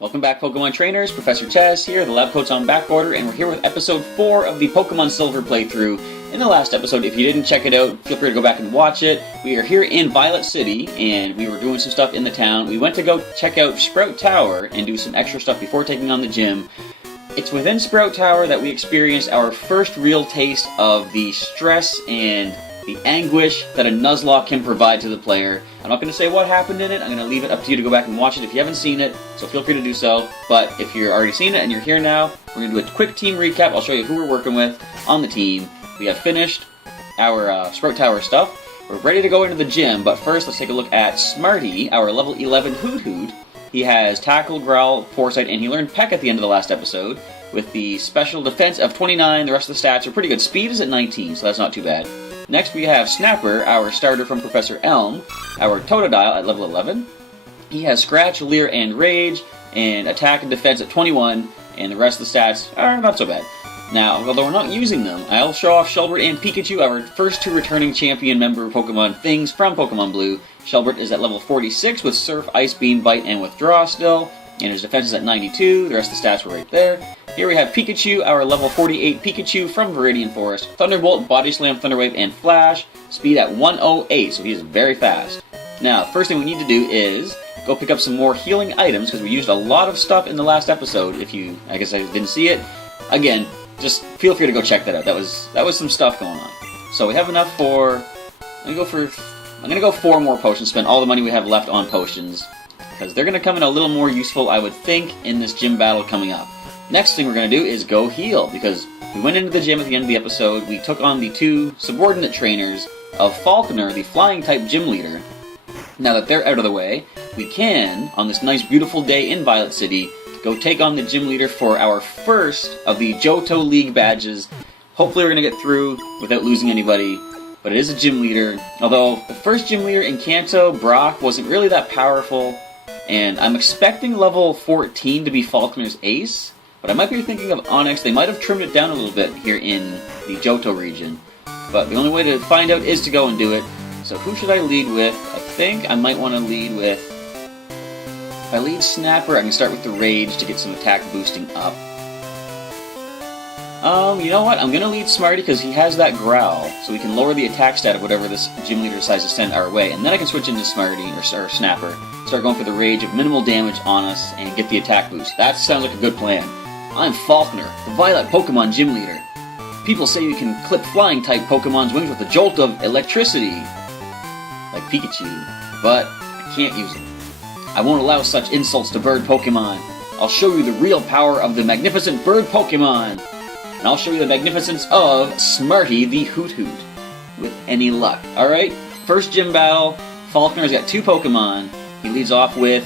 Welcome back, Pokemon Trainers. Professor Chaz here, the lab coat's on back order, and we're here with episode 4 of the Pokemon Silver playthrough. In the last episode, if you didn't check it out, feel free to go back and watch it. We are here in Violet City, and we were doing some stuff in the town. We went to go check out Sprout Tower and do some extra stuff before taking on the gym. It's within Sprout Tower that we experienced our first real taste of the stress and the anguish that a Nuzlocke can provide to the player. I'm not going to say what happened in it. I'm going to leave it up to you to go back and watch it if you haven't seen it, so feel free to do so. But if you've already seen it and you're here now, we're going to do a quick team recap. I'll show you who we're working with on the team. We have finished our Sprout Tower stuff. We're ready to go into the gym, but first let's take a look at Smarty, our level 11 Hoot Hoot. He has Tackle, Growl, Foresight, and he learned Peck at the end of the last episode. With the special defense of 29, the rest of the stats are pretty good. Speed is at 19, so that's not too bad. Next we have Snapper, our starter from Professor Elm, our Totodile at level 11. He has Scratch, Leer, and Rage, and Attack and Defense at 21, and the rest of the stats are not so bad. Now, although we're not using them, I'll show off Shelbert and Pikachu, our first two returning champion member Pokemon things from Pokemon Blue. Shelbert is at level 46 with Surf, Ice Beam, Bite, and Withdraw still, and his defense is at 92, the rest of the stats were right there. Here we have Pikachu, our level 48 Pikachu from Viridian Forest. Thunderbolt, Body Slam, Thunder Wave, and Flash. Speed at 108, so he is very fast. Now, first thing we need to do is go pick up some more healing items, because we used a lot of stuff in the last episode. If you, I guess I didn't see it, again, just feel free to go check that out. That was some stuff going on. So we have enough for, I'm gonna go 4 more potions, spend all the money we have left on potions, because they're gonna come in a little more useful, I would think, in this gym battle coming up. Next thing we're going to do is go heal, because we went into the gym at the end of the episode, we took on the 2 subordinate trainers of Falkner, the flying type gym leader. Now that they're out of the way, we can, on this nice beautiful day in Violet City, go take on the gym leader for our first of the Johto League badges. Hopefully we're going to get through without losing anybody, but it is a gym leader. Although the first gym leader in Kanto, Brock, wasn't really that powerful, and I'm expecting level 14 to be Falkner's ace. But I might be thinking of Onyx. They might have trimmed it down a little bit here in the Johto region. But the only way to find out is to go and do it. So who should I lead with? I think I might want to lead with... If I lead Snapper, I can start with the Rage to get some attack boosting up. You know what? I'm going to lead Smarty because he has that Growl. So we can lower the attack stat of whatever this gym leader decides to send our way. And then I can switch into Smarty, or Snapper. Start going for the Rage of minimal damage on us and get the attack boost. That sounds like a good plan. I'm Falkner, the Violet Pokemon Gym Leader. People say you can clip flying-type Pokemon's wings with a jolt of electricity, like Pikachu, but I can't use it. I won't allow such insults to bird Pokemon. I'll show you the real power of the magnificent bird Pokemon, and I'll show you the magnificence of Smarty the Hoot Hoot, with any luck. Alright, first gym battle, Falkner's got 2 Pokemon. He leads off with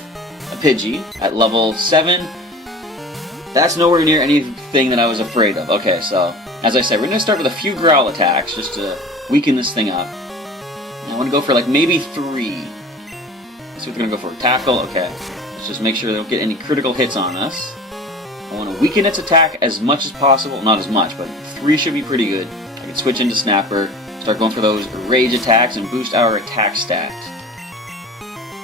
a Pidgey at level 7. That's nowhere near anything that I was afraid of. Okay, so, as I said, we're going to start with a few Growl attacks, just to weaken this thing up. And I want to go for, like, maybe 3. Let's see what they're going to go for. Tackle, okay. Let's just make sure they don't get any critical hits on us. I want to weaken its attack as much as possible. Not as much, but 3 should be pretty good. I can switch into Snapper, start going for those Rage attacks, and boost our attack stat.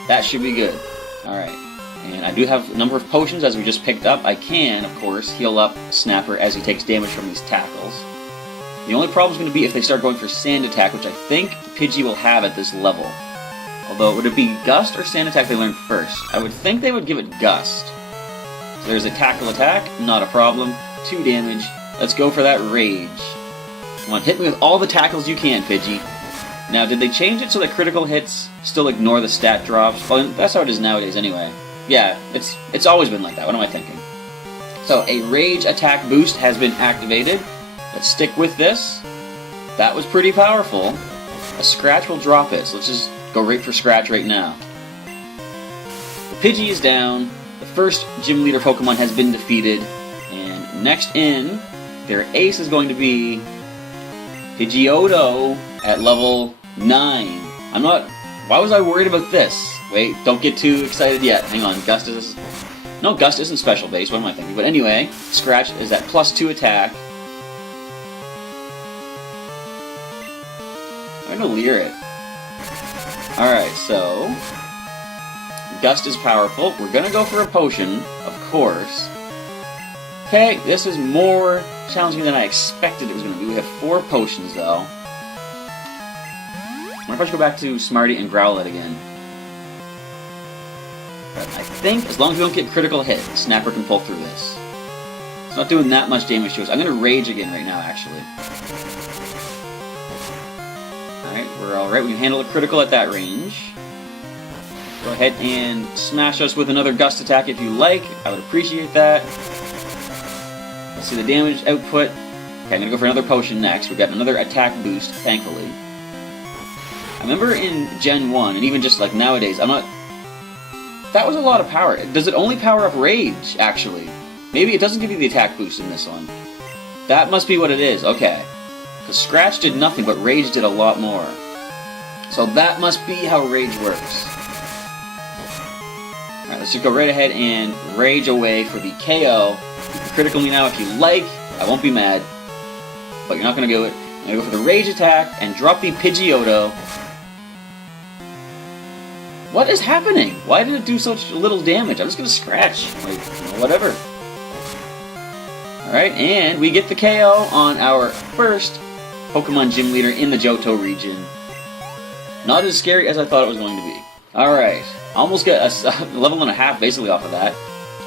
That should be good. Alright. And I do have a number of potions as we just picked up. I can, of course, heal up Snapper as he takes damage from these tackles. The only problem is going to be if they start going for Sand Attack, which I think Pidgey will have at this level. Although, would it be Gust or Sand Attack they learn first? I would think they would give it Gust. So there's a Tackle Attack, not a problem. 2 damage. Let's go for that Rage. Come on, hit me with all the tackles you can, Pidgey. Now, did they change it so that critical hits still ignore the stat drops? Well, that's how it is nowadays anyway. Yeah, it's always been like that. What am I thinking? So, a Rage attack boost has been activated. Let's stick with this. That was pretty powerful. A Scratch will drop it, so let's just go right for Scratch right now. The Pidgey is down. The first gym leader Pokemon has been defeated. And next in, their ace is going to be Pidgeotto at level 9. Why was I worried about this? Wait, don't get too excited yet. Hang on, Gust isn't special base, what am I thinking? But anyway, Scratch is at +2 attack. I'm gonna Leer it. Alright, so Gust is powerful. We're gonna go for a potion, of course. Okay, this is more challenging than I expected it was gonna be. We have 4 potions, though. I wonder if I should go back to Smarty and Growlithe again. But I think, as long as we don't get critical hit, Snapper can pull through this. It's not doing that much damage to us. I'm gonna Rage again right now, actually. Alright, we're alright. We can handle a critical at that range. Go ahead and smash us with another Gust attack if you like. I would appreciate that. Let's see the damage output. Okay, I'm gonna go for another potion next. We've got another attack boost, thankfully. I remember in Gen 1, and even just like nowadays, I'm not... That was a lot of power. Does it only power up Rage, actually? Maybe it doesn't give you the attack boost in this one. That must be what it is, okay. Because Scratch did nothing, but Rage did a lot more. So that must be how Rage works. Alright, let's just go right ahead and Rage away for the KO. You can critical me now if you like. I won't be mad. But you're not going to do it. I'm going to go for the Rage attack and drop the Pidgeotto. What is happening? Why did it do such little damage? I'm just going to scratch. Like, you know, whatever. Alright, and we get the KO on our first Pokemon Gym Leader in the Johto region. Not as scary as I thought it was going to be. Alright, almost got a level and a half basically off of that.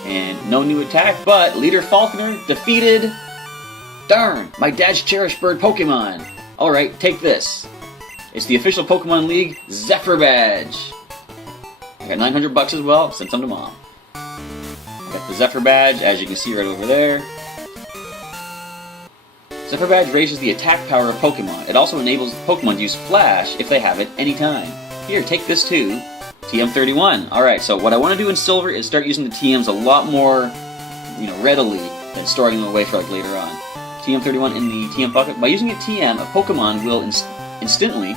And no new attack, but Leader Falkner defeated... Darn, my dad's cherished bird Pokemon. Alright, take this. It's the official Pokemon League Zephyr Badge. I got 900 bucks as well, sent some to Mom. I got the Zephyr Badge, as you can see right over there. Zephyr Badge raises the attack power of Pokemon. It also enables Pokemon to use Flash if they have it anytime. Here, take this too. TM31. Alright, so what I want to do in Silver is start using the TMs a lot more, readily than storing them away for like later on. TM31 in the TM bucket. By using a TM, a Pokemon will instantly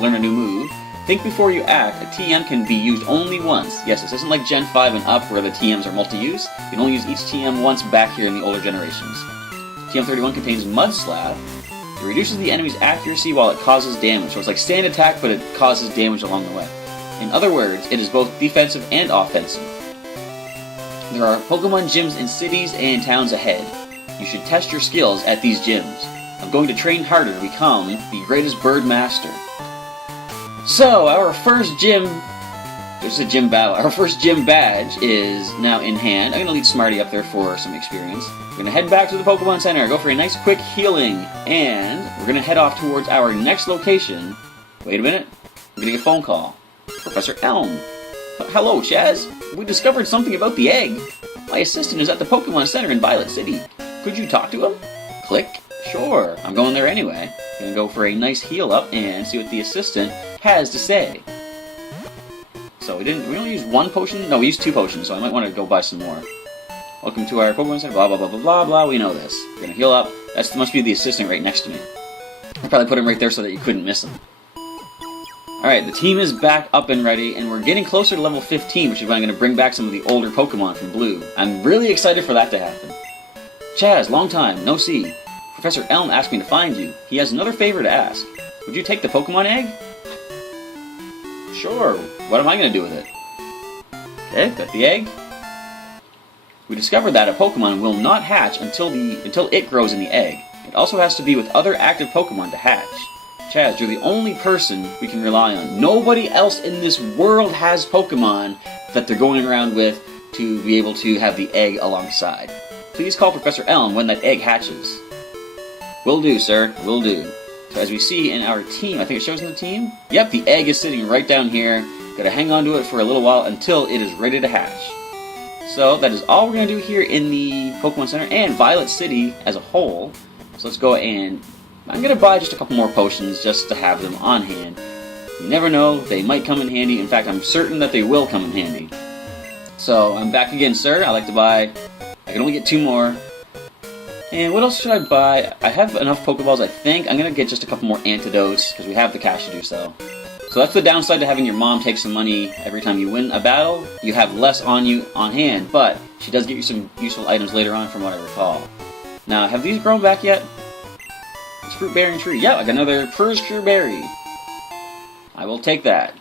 learn a new move. Think before you act. A TM can be used only once. Yes, this isn't like Gen 5 and up where the TMs are multi-use. You can only use each TM once back here in the older generations. TM31 contains Mud Slap. It reduces the enemy's accuracy while it causes damage. So it's like stand attack, but it causes damage along the way. In other words, it is both defensive and offensive. There are Pokemon gyms in cities and towns ahead. You should test your skills at these gyms. I'm going to train harder to become the greatest bird master. So, our first gym... There's a gym battle. Our first gym badge is now in hand. I'm going to lead Smarty up there for some experience. We're going to head back to the Pokemon Center, go for a nice quick healing, and we're going to head off towards our next location. Wait a minute. I'm getting a phone call. Professor Elm. Hello, Chaz. We discovered something about the egg. My assistant is at the Pokemon Center in Violet City. Could you talk to him? Click. Sure. I'm going there anyway. Gonna go for a nice heal up and see what the assistant has to say. So we only used 1 potion? No, we used 2 potions, so I might want to go buy some more. Welcome to our Pokemon Center, blah blah blah blah blah blah, we know this. We're gonna heal up. That must be the assistant right next to me. I probably put him right there so that you couldn't miss him. Alright, the team is back up and ready, and we're getting closer to level 15, which is when I'm going to bring back some of the older Pokemon from Blue. I'm really excited for that to happen. Chaz, long time, no see. Professor Elm asked me to find you. He has another favor to ask. Would you take the Pokemon egg? Sure. What am I going to do with it? Okay, got the egg. We discovered that a Pokemon will not hatch until it grows in the egg. It also has to be with other active Pokemon to hatch. Chaz, you're the only person we can rely on. Nobody else in this world has Pokemon that they're going around with to be able to have the egg alongside. Please call Professor Elm when that egg hatches. Will do, sir. Will do. So as we see in our team, I think it shows in the team? Yep, the egg is sitting right down here. Gotta hang on to it for a little while until it is ready to hatch. So that is all we're gonna do here in the Pokemon Center and Violet City as a whole. So let's go and... I'm going to buy just a couple more potions just to have them on hand. You never know, they might come in handy. In fact, I'm certain that they will come in handy. So, I'm back again, sir. I like to buy... I can only get 2 more. And what else should I buy? I have enough Pokeballs, I think. I'm going to get just a couple more antidotes, because we have the cash to do so. So that's the downside to having your mom take some money every time you win a battle. You have less on you on hand, but she does give you some useful items later on from what I recall. Now, have these grown back yet? Fruit bearing tree. Yeah, I got another Purge Cure Berry. I will take that.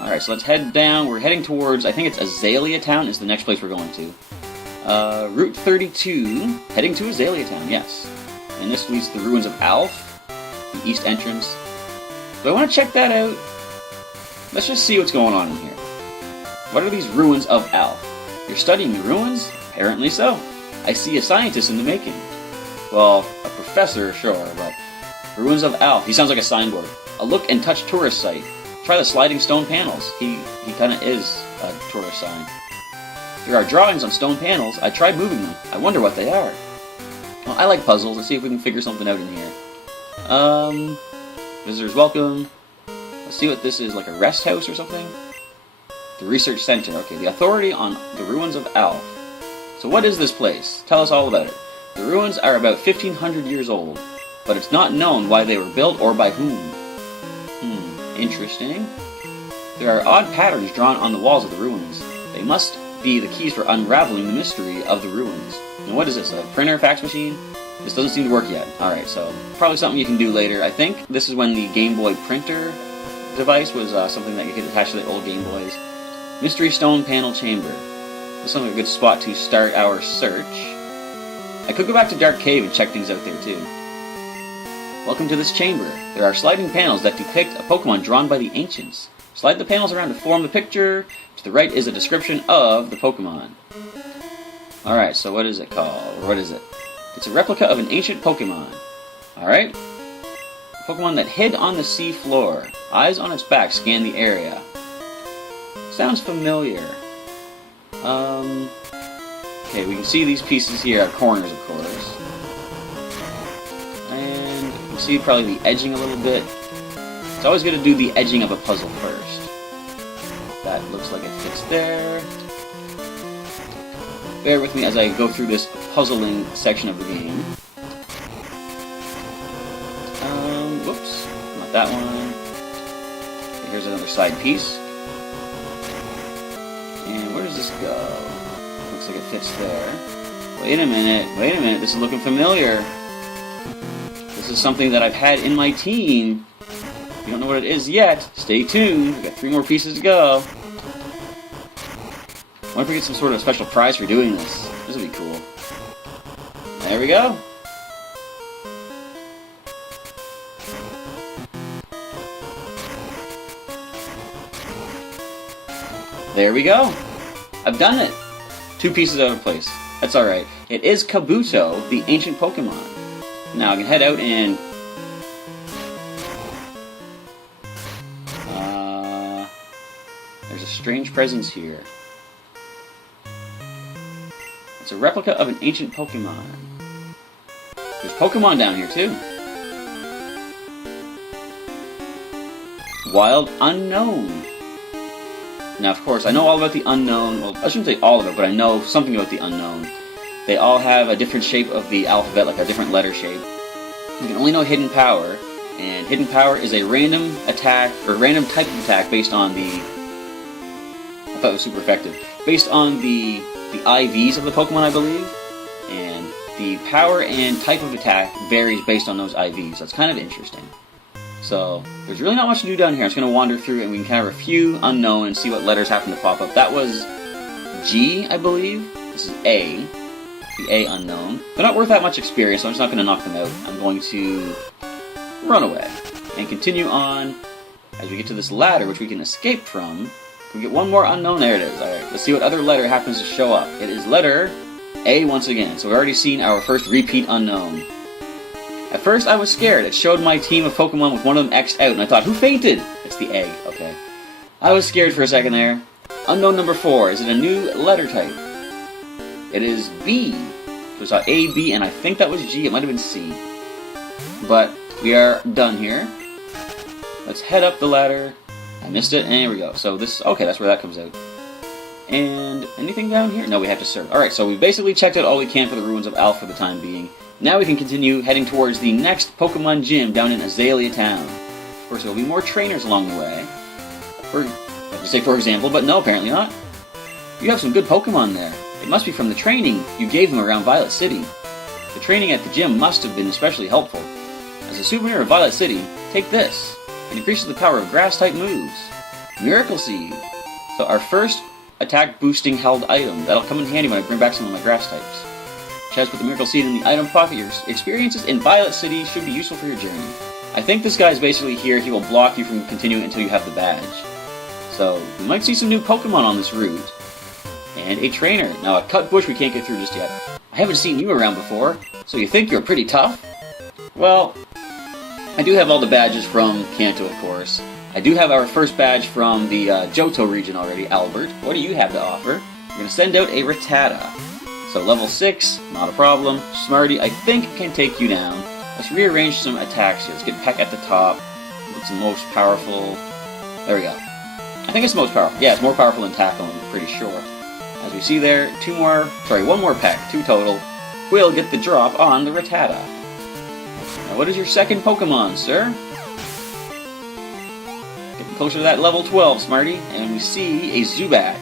Alright, so let's head down. We're heading towards, I think it's Azalea Town is the next place we're going to. Route 32, heading to Azalea Town, yes. And this leads to the ruins of Alph, the east entrance. So I want to check that out. Let's just see what's going on in here. What are these ruins of Alph? You're studying the ruins? Apparently so. I see a scientist in the making. Well, a professor, sure, but... Ruins of Alph. He sounds like a signboard. A look and touch tourist site. Try the sliding stone panels. He kind of is a tourist sign. There are drawings on stone panels. I tried moving them. I wonder what they are. Well, I like puzzles. Let's see if we can figure something out in here. Visitors welcome. Let's see what this is, like a rest house or something? The research center. Okay, the authority on the ruins of Alph. So what is this place? Tell us all about it. The ruins are about 1,500 years old, but it's not known why they were built or by whom. Interesting. There are odd patterns drawn on the walls of the ruins. They must be the keys for unraveling the mystery of the ruins. And what is this, a printer, fax machine? This doesn't seem to work yet. Alright, so probably something you can do later. I think this is when the Game Boy printer device was something that you could attach to the old Game Boys. Mystery Stone Panel Chamber. This is a good spot to start our search. I could go back to Dark Cave and check things out there too. Welcome to this chamber. There are sliding panels that depict a Pokemon drawn by the ancients. Slide the panels around to form the picture. To the right is a description of the Pokemon. Alright, so what is it called? Or what is it? It's a replica of an ancient Pokemon. Alright. A Pokemon that hid on the sea floor. Eyes on its back scan the area. Sounds familiar. Okay, we can see these pieces here at corners, of course. And you can see probably the edging a little bit. It's always good to do the edging of a puzzle first. That looks like it fits there. Bear with me as I go through this puzzling section of the game. Whoops, not that one. Okay, here's another side piece. And where does this go? Looks like it fits there. Wait a minute, this is looking familiar. This is something that I've had in my team. If you don't know what it is yet, stay tuned. We've got 3 more pieces to go. What if we get some sort of special prize for doing this? This would be cool. There we go. There we go. I've done it. 2 pieces out of place. That's alright. It is Kabuto, the ancient Pokemon. Now I can head out and... there's a strange presence here. It's a replica of an ancient Pokemon. There's Pokemon down here too. Wild Unknown. Now, of course, I know all about the Unknown. Well, I shouldn't say all of it, but I know something about the Unknown. They all have a different shape of the alphabet, like a different letter shape. You can only know Hidden Power, and Hidden Power is a random attack, or random type of attack based on the... I thought it was super effective. Based on the IVs of the Pokemon, I believe. And the power and type of attack varies based on those IVs. That's kind of interesting. So, there's really not much to do down here. I'm just going to wander through and we can kind of review Unknown and see what letters happen to pop up. That was G, I believe. This is A. The A Unknown. They're not worth that much experience, so I'm just not going to knock them out. I'm going to run away and continue on as we get to this ladder, which we can escape from. We get one more Unknown. There it is. Alright, let's see what other letter happens to show up. It is letter A once again. So we've already seen our first repeat Unknown. At first I was scared. It showed my team of Pokemon with one of them X'd out, and I thought, who fainted? It's the egg. Okay. I was scared for a second there. Unknown number 4. Is it a new letter type? It is B. So we saw A, B, and I think that was G. It might have been C. But we are done here. Let's head up the ladder. I missed it, and here we go. So this, okay, that's where that comes out. And anything down here? No, we have to search. Alright, so we basically checked out all we can for the ruins of Alph for the time being. Now we can continue heading towards the next Pokemon gym down in Azalea Town. Of course, there will be more trainers along the way. I could say for example, but no, apparently not. You have some good Pokemon there. It must be from the training you gave them around Violet City. The training at the gym must have been especially helpful. As a souvenir of Violet City, take this. It increases the power of Grass-type moves. Miracle Seed. So our first attack boosting held item. That'll come in handy when I bring back some of my grass types. Chest with the Miracle Seed in the item pocket. Your experiences in Violet City should be useful for your journey. I think this guy's basically here. He will block you from continuing until you have the badge. So we might see some new Pokemon on this route. And a trainer. Now a cut bush we can't get through just yet. I haven't seen you around before, so you think you're pretty tough? Well, I do have all the badges from Kanto, of course. I do have our first badge from the Johto region already, Albert. What do you have to offer? We're going to send out a Rattata. So level 6, not a problem. Smarty, I think, can take you down. Let's rearrange some attacks here. Let's get Peck at the top. It's the most powerful. There we go. I think it's the most powerful. Yeah, it's more powerful than Tackle, I'm pretty sure. As we see there, one more Peck, 2 total. We'll get the drop on the Rattata. Now, what is your second Pokemon, sir? Getting closer to that level 12, Smarty. And we see a Zubat.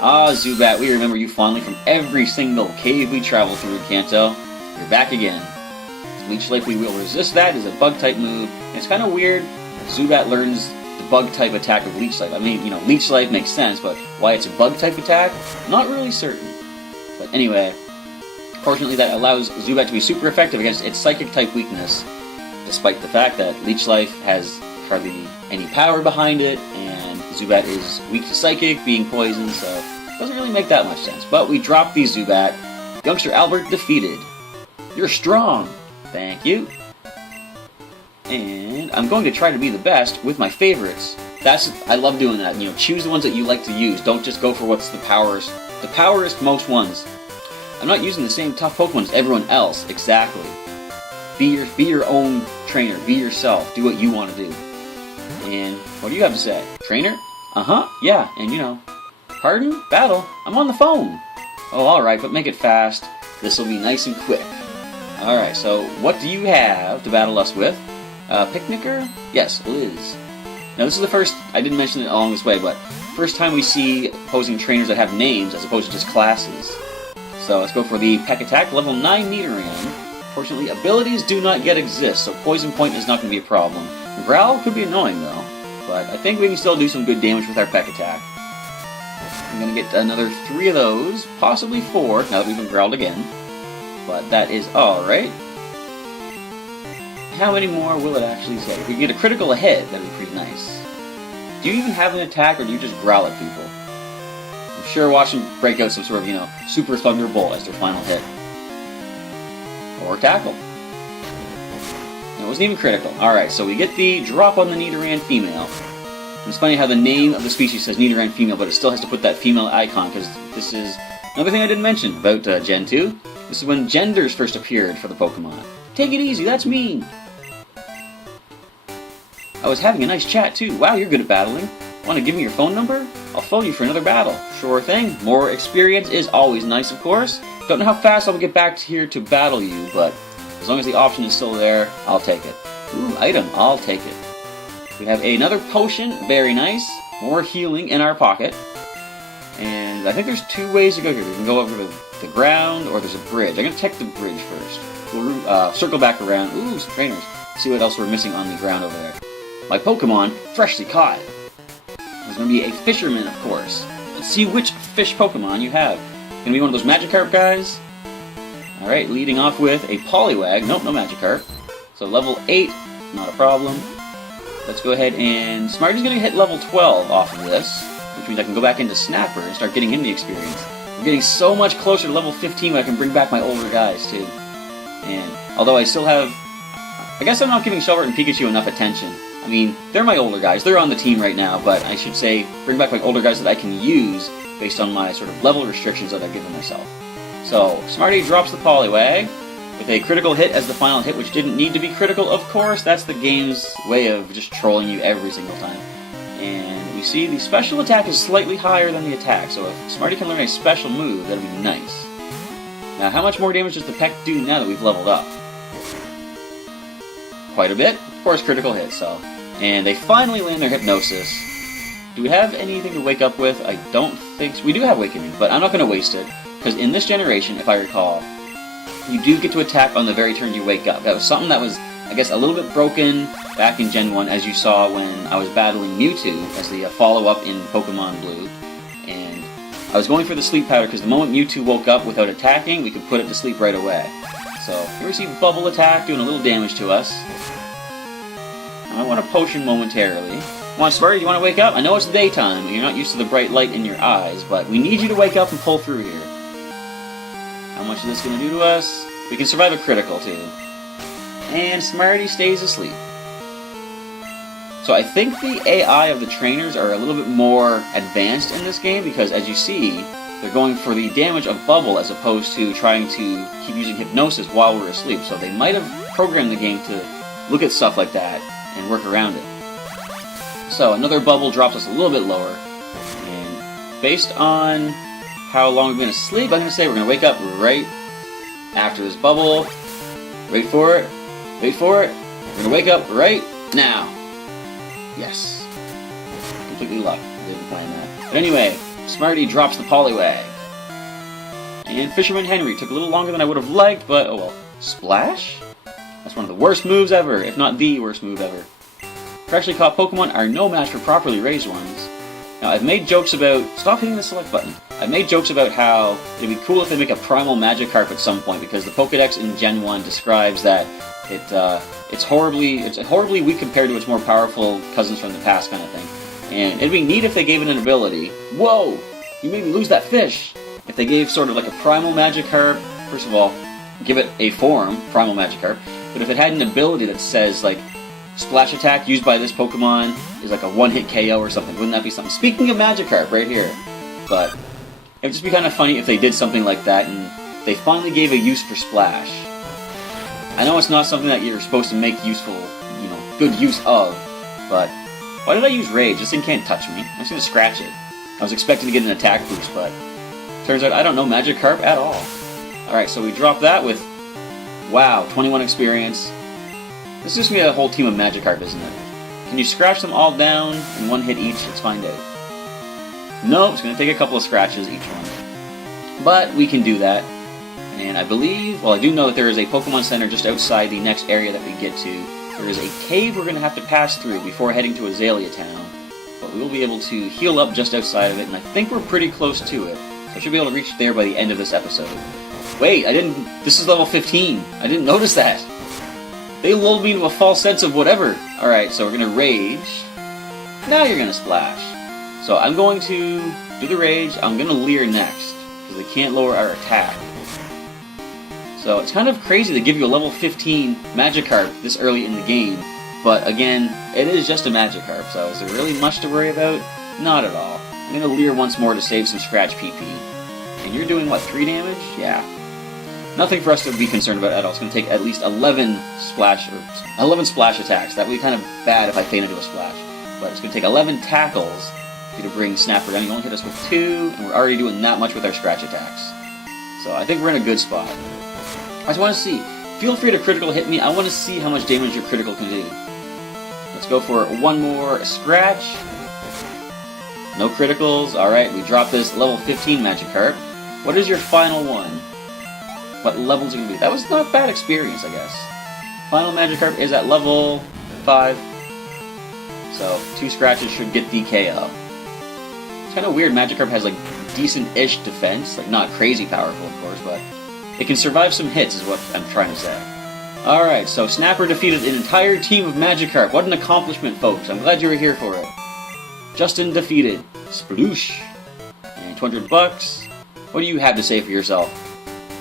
Ah, Zubat, we remember you fondly from every single cave we travel through in Kanto. You're back again. Leech Life, we will resist that, is a Bug-type move. And it's kind of weird that Zubat learns the Bug-type attack of Leech Life. I mean, Leech Life makes sense, but why it's a Bug-type attack? Not really certain. But anyway, fortunately that allows Zubat to be super effective against its Psychic-type weakness, despite the fact that Leech Life has hardly any power behind it, and Zubat is weak to Psychic, being poisoned, so it doesn't really make that much sense. But we dropped the Zubat. Youngster Albert defeated. You're strong. Thank you. And I'm going to try to be the best with my favorites. I love doing that. Choose the ones that you like to use. Don't just go for what's the powerest most ones. I'm not using the same tough Pokemon as everyone else. Exactly. Be your own trainer. Be yourself. Do what you want to do. And what do you have to say? Trainer? Uh-huh. Yeah. And pardon? Battle? I'm on the phone. Oh, alright, but make it fast. This will be nice and quick. Alright, so what do you have to battle us with? Picnicker? Yes, Liz. Now this is the first, I didn't mention it along this way, but first time we see opposing trainers that have names as opposed to just classes. So let's go for the Peck Attack, level 9 Nidoran. Fortunately, abilities do not yet exist, so Poison Point is not going to be a problem. Growl could be annoying though, but I think we can still do some good damage with our Peck Attack. I'm going to get another 3 of those, possibly 4, now that we've been growled again. But that is alright. How many more will it actually say? If we get a critical hit, that'd be pretty nice. Do you even have an attack, or do you just growl at people? I'm sure watch them break out some sort of, Super Thunderbolt as their final hit. Or tackle. It wasn't even critical. Alright, so we get the drop on the Nidoran female. And it's funny how the name of the species says Nidoran female, but it still has to put that female icon, because this is another thing I didn't mention about Gen 2. This is when genders first appeared for the Pokemon. Take it easy, that's mean! I was having a nice chat too. Wow, you're good at battling. Want to give me your phone number? I'll phone you for another battle. Sure thing. More experience is always nice, of course. Don't know how fast I'll get back here to battle you, but as long as the option is still there, I'll take it. Ooh, item. I'll take it. We have another potion. Very nice. More healing in our pocket. And I think there's 2 ways to go here. We can go over the ground, or there's a bridge. I'm going to check the bridge first. We'll circle back around. Ooh, some trainers. See what else we're missing on the ground over there. My Pokemon, freshly caught. There's going to be a fisherman, of course. Let's see which fish Pokemon you have. Going to be one of those Magikarp guys? Alright, leading off with a Poliwag. Nope, no Magikarp. So level 8, not a problem. Let's go ahead and... Smarty's going to hit level 12 off of this, which means I can go back into Snapper and start getting him the experience. We're getting so much closer to level 15 when I can bring back my older guys, too. And although I still have... I guess I'm not giving Shelbert and Pikachu enough attention. I mean, they're my older guys. They're on the team right now, but I should say bring back my older guys that I can use based on my sort of level restrictions that I've given myself. So, Smarty drops the Poliwag with a critical hit as the final hit, which didn't need to be critical, of course. That's the game's way of just trolling you every single time. And we see the special attack is slightly higher than the attack, so if Smarty can learn a special move, that'll be nice. Now, how much more damage does the Peck do now that we've leveled up? Quite a bit. Of course, critical hit, so... And they finally land their Hypnosis. Do we have anything to wake up with? I don't think so. We do have Awakening, but I'm not going to waste it. Because in this generation, if I recall, you do get to attack on the very turn you wake up. That was something that was I guess, a little bit broken back in Gen 1, as you saw when I was battling Mewtwo as the follow-up in Pokemon Blue. And I was going for the sleep powder because the moment Mewtwo woke up without attacking, we could put it to sleep right away. So, here we see Bubble attack doing a little damage to us. I want a potion momentarily. Come on, Smarty, you want to wake up? I know it's daytime, and you're not used to the bright light in your eyes, but we need you to wake up and pull through here. How much is this going to do to us? We can survive a critical, too. And Smarty stays asleep. So I think the AI of the trainers are a little bit more advanced in this game, because as you see, they're going for the damage of Bubble as opposed to trying to keep using Hypnosis while we're asleep. So they might have programmed the game to look at stuff like that and work around it. So another Bubble drops us a little bit lower. And based on how long we've been asleep, I'm going to say we're going to wake up right after this Bubble. Wait for it. Wait for it. We're going to wake up right now. Yes. Completely luck. I didn't plan that. But anyway, Smarty drops the Poliwag. And Fisherman Henry took a little longer than I would have liked, but oh well. Splash? That's one of the worst moves ever, if not the worst move ever. Freshly caught Pokemon are no match for properly raised ones. Now, I've made jokes about... Stop hitting the select button. I've made jokes about how it'd be cool if they make a Primal Magikarp at some point, because the Pokedex in Gen 1 describes that it's horribly weak compared to its more powerful cousins from the past kind of thing. And it'd be neat if they gave it an ability. Whoa! You made me lose that fish! If they gave sort of like a Primal Magikarp, first of all, give it a form, Primal Magikarp, but if it had an ability that says, like, Splash Attack used by this Pokemon is like a one-hit KO or something, wouldn't that be something? Speaking of Magikarp, right here. But it would just be kind of funny if they did something like that and they finally gave a use for Splash. I know it's not something that you're supposed to make useful, good use of, but why did I use Rage? This thing can't touch me. I'm just going to scratch it. I was expecting to get an attack boost, but turns out I don't know Magikarp at all. Alright, so we drop that with, wow, 21 experience. This is just going to be a whole team of Magikarp, isn't it? Can you scratch them all down in one hit each? Let's find out. No, it's going to take a couple of scratches each one. But we can do that. And I believe, well, I do know that there is a Pokemon Center just outside the next area that we get to. There is a cave we're going to have to pass through before heading to Azalea Town. But we will be able to heal up just outside of it, and I think we're pretty close to it. So I should be able to reach there by the end of this episode. Wait, this is level 15. I didn't notice that. They lulled me into a false sense of whatever. Alright, so we're going to Rage. Now you're going to Splash. So I'm going to do the Rage. I'm going to Leer next, because they can't lower our attack. So it's kind of crazy to give you a level 15 Magikarp this early in the game. But again, it is just a Magikarp, so is there really much to worry about? Not at all. I'm going to Leer once more to save some Scratch PP. And you're doing, what, 3 damage? Yeah. Nothing for us to be concerned about at all. It's going to take at least 11 splash attacks. That would be kind of bad if I fainted to a splash. But it's going to take 11 tackles for you to bring Snapper down. You only hit us with 2, and we're already doing that much with our scratch attacks. So I think we're in a good spot. I just want to see. Feel free to critical hit me. I want to see how much damage your critical can do. Let's go for one more scratch. No criticals. Alright, we drop this level 15 Magikarp. What is your final one? What level is it going to be? That was not bad experience, I guess. Final Magikarp is at level 5. So, 2 scratches should get the KO. It's kind of weird, Magikarp has like decent-ish defense. Like, not crazy powerful, of course, but it can survive some hits is what I'm trying to say. Alright, so Snapper defeated an entire team of Magikarp. What an accomplishment, folks. I'm glad you were here for it. Justin defeated. Sploosh. And 200 bucks. What do you have to say for yourself?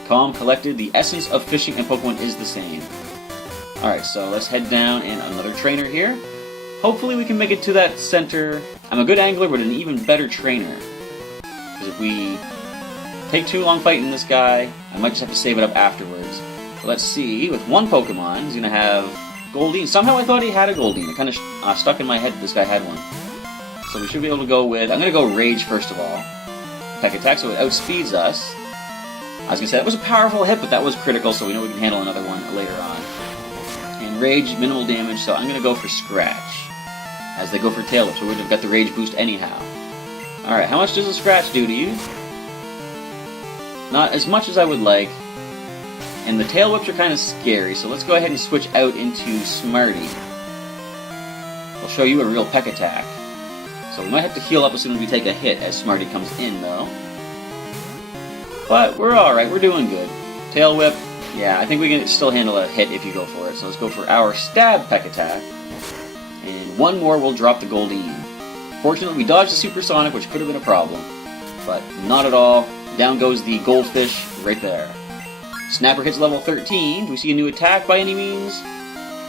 Calm, collected, the essence of fishing and Pokemon is the same. Alright, so let's head down and another trainer here. Hopefully we can make it to that center. I'm a good angler, but an even better trainer. Because if we take too long fighting this guy, I might just have to save it up afterwards. But let's see, with one Pokemon, he's going to have Goldeen. Somehow I thought he had a Goldeen. It kind of stuck in my head that this guy had one. So we should be able to go with... I'm going to go Rage first of all. Peck Attack, so it outspeeds us. I was going to say, that was a powerful hit, but that was critical, so we know we can handle another one later on. And Rage, minimal damage, so I'm going to go for Scratch. As they go for Tail Whip, so we would have got the Rage boost anyhow. Alright, how much does a Scratch do to you? Not as much as I would like. And the tail whips are kind of scary, so let's go ahead and switch out into Smarty. I'll show you a real peck attack. So we might have to heal up as soon as we take a hit as Smarty comes in, though. But we're alright, we're doing good. Tail whip, yeah, I think we can still handle a hit if you go for it. So let's go for our stab peck attack. And one more will drop the Goldeen. Fortunately, we dodged the Supersonic, which could have been a problem. But not at all. Down goes the Goldfish right there. Snapper hits level 13. Do we see a new attack by any means?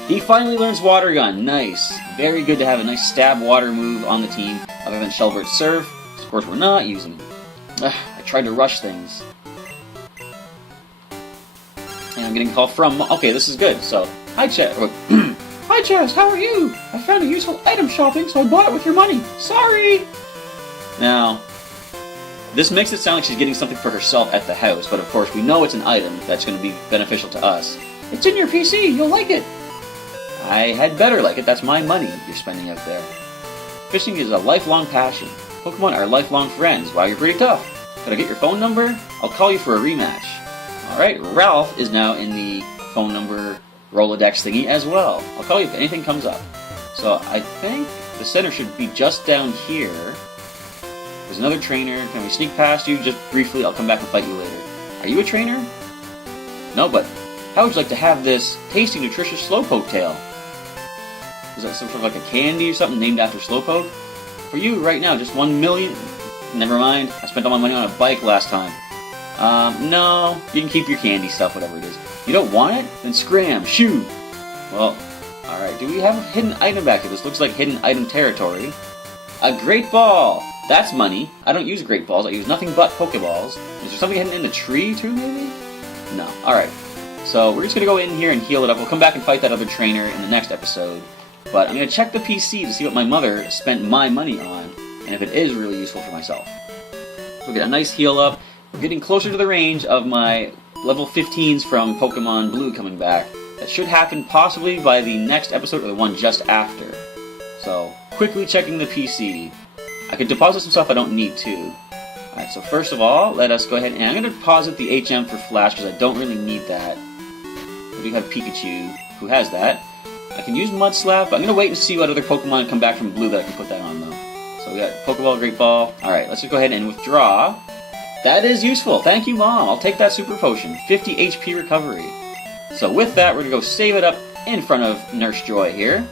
He finally learns Water Gun. Nice. Very good to have a nice stab water move on the team, other than Shelbert Surf. Of course, we're not using it. I tried to rush things. And I'm getting a call from... Okay, this is good. So, hi, Chet. Hi, Chess. How are you? I found a useful item shopping, so I bought it with your money. Sorry! Now, this makes it sound like she's getting something for herself at the house, but of course we know it's an item that's going to be beneficial to us. It's in your PC. You'll like it. I had better like it. That's my money you're spending out there. Fishing is a lifelong passion. Pokemon are lifelong friends. Wow, you're pretty tough. Could I get your phone number? I'll call you for a rematch. Alright, Ralph is now in the phone number Rolodex thingy as well. I'll call you if anything comes up. So I think the center should be just down here. There's another trainer. Can we sneak past you? Just briefly, I'll come back and fight you later. Are you a trainer? No, but how would you like to have this tasty, nutritious Slowpoke tail? Is that some sort of like a candy or something named after Slowpoke? For you, right now, just 1 million? Never mind. I spent all my money on a bike last time. No. You can keep your candy stuff, whatever it is. You don't want it? Then scram. Shoo! Well, alright. Do we have a hidden item back here? This looks like hidden item territory. A Great Ball! That's money. I don't use Great Balls. I use nothing but Pokeballs. Is there something hidden in the tree, too, maybe? No. Alright. So, we're just gonna go in here and heal it up. We'll come back and fight that other trainer in the next episode. But I'm gonna check the PC to see what my mother spent my money on, and if it is really useful for myself. So we'll get a nice heal up. We're getting closer to the range of my level 15s from Pokemon Blue coming back. That should happen possibly by the next episode or the one just after. So, quickly checking the PC. I could deposit some stuff I don't need to. Alright, so first of all, let us go ahead and I'm going to deposit the HM for Flash because I don't really need that. We do have Pikachu, who has that. I can use Mud Slap, but I'm going to wait and see what other Pokemon come back from Blue that I can put that on, though. So we got Pokeball, Great Ball. Alright, let's just go ahead and withdraw. That is useful. Thank you, Mom. I'll take that Super Potion. 50 HP recovery. So with that, we're going to go save it up in front of Nurse Joy here.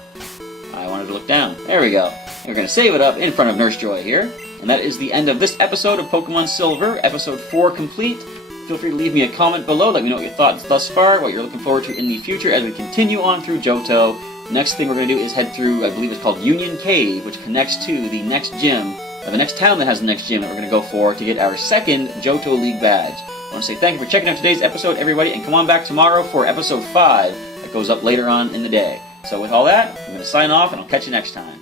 I wanted to look down. There we go. We're going to save it up in front of Nurse Joy here. And that is the end of this episode of Pokemon Silver, episode 4 complete. Feel free to leave me a comment below, let me know what your thoughts thus far, what you're looking forward to in the future as we continue on through Johto. Next thing we're going to do is head through, I believe it's called Union Cave, which connects to the next gym, or the next town that has the next gym that we're going to go for to get our second Johto League badge. I want to say thank you for checking out today's episode, everybody, and come on back tomorrow for episode 5 that goes up later on in the day. So with all that, I'm going to sign off, and I'll catch you next time.